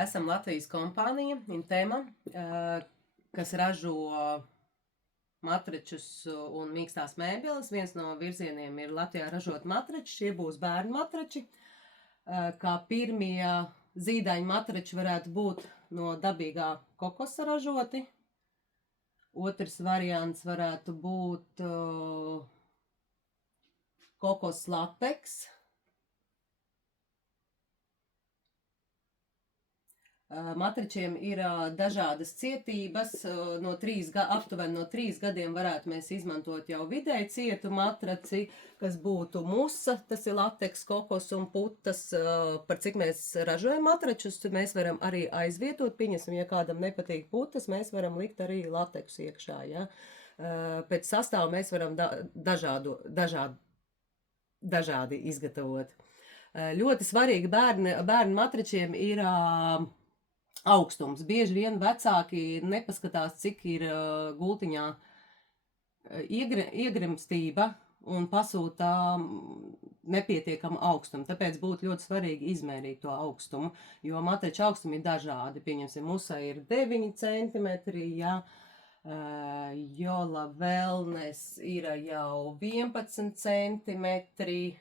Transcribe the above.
Esam Latvijas kompānija Intema, kas ražo matračus un mīkstās mēbeles. Viens no virzieniem ir Latvijā ražot matrači, šie būs bērnu matrači. Kā pirmie zīdaiņu matrači varētu būt no dabīgā kokosa ražoti. Otrs variants varētu būt kokos lateks. Matračiem ir dažādas cietības, aptuveni no 3 gadiem varētu mēs izmantot jau vidēji cietu matraci, kas būtu musa, tas ir lateks, kokos un putas. Par cik mēs ražojam matračus, mēs varam arī aizvietot, pieņemsim, ja kādam nepatīk putas, mēs varam likt arī lateksu iekšā, ja. Pēc sastāvu mēs varam dažādi izgatavot. Ļoti svarīgi bērnu matračiem ir augstums. Bieži vien vecāki nepaskatās, cik ir gultiņā iegrimstība un pasūta nepietiekama augstuma. Tāpēc būtu ļoti svarīgi izmērīt to augstumu, jo matraču augstumi ir dažādi. Pieņemsim, musai ir 9 centimetri, ja, Jola Wellness ir jau 11 centimetri,